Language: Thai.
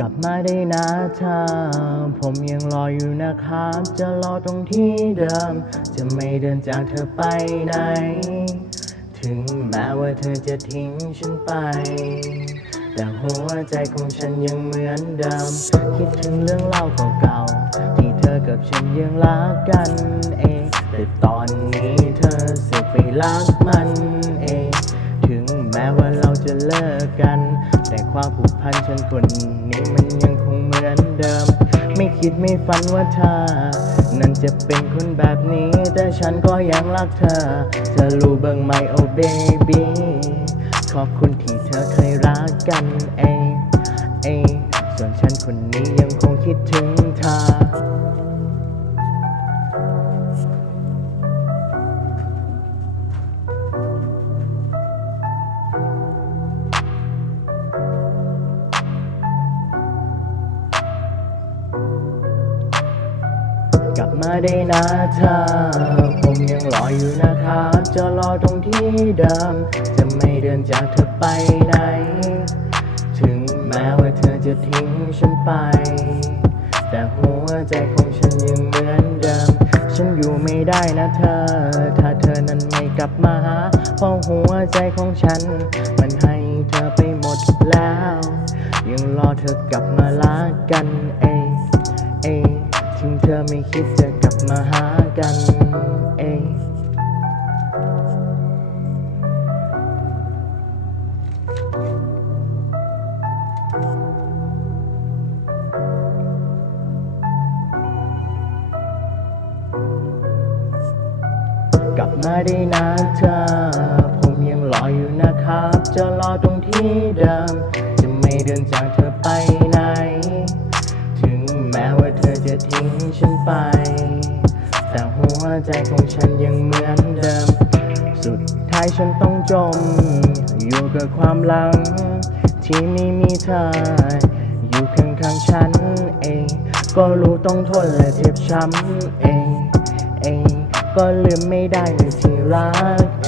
กลับมาได้นะเธอผมยังรออยู่นะครับ จะรอตรงที่เดิม จะไม่เดินจากเธอไปไหน ถึงแม้ว่าเธอจะทิ้งฉันไป แต่หัวใจของฉันยังเหมือนเดิม คิดถึงเรื่องเล่าเก่าๆที่เธอกับฉันยังรักกันเอง แต่ตอนนี้เธอสึกไปรัก ความผูกพันฉันคนนี้มันยังคงเหมือนเดิม ไม่คิดไม่ฝันว่าเธอ นั้นจะเป็นคนแบบนี้ แต่ฉันก็ยังรักเธอ เธอรู้บ้างไหมโอ้เบบี้ขอบคุณที่เธอเคยรักกันเองเองส่วนฉันคนนี้ยังคงคิดถึงเธอ กลับมาได้นะเธอผมยังรออยู่นะครับจะรอตรงที่เดิม จะไม่เดินจากเธอไปไหน ถึงแม้ว่าเธอจะทิ้งฉันไป แต่หัวใจของฉันยังเหมือนเดิม ฉันอยู่ไม่ได้นะเธอ ถ้าเธอนั้นไม่กลับมาหาเพราะหัวใจของฉัน มันให้เธอไปหมดแล้ว ยังรอเธอกลับมารักกันเองเอง ถึงเธอไม่คิดจะกลับมาหากันเองกลับมาได้นะเธอ ผมยังรออยู่นะครับ จะรอตรงที่เดิม จะไม่เดินจากเธอไป ฉันไป แต่หัวใจของฉันยังเหมือนเดิม สุดท้ายฉันต้องจม อยู่กับความหลัง ที่ไม่มีเธออยู่ข้างๆฉันเอง ก็รู้ต้องทนและเจ็บช้ำเอง เอง ก็ลืมไม่ได้ที่รัก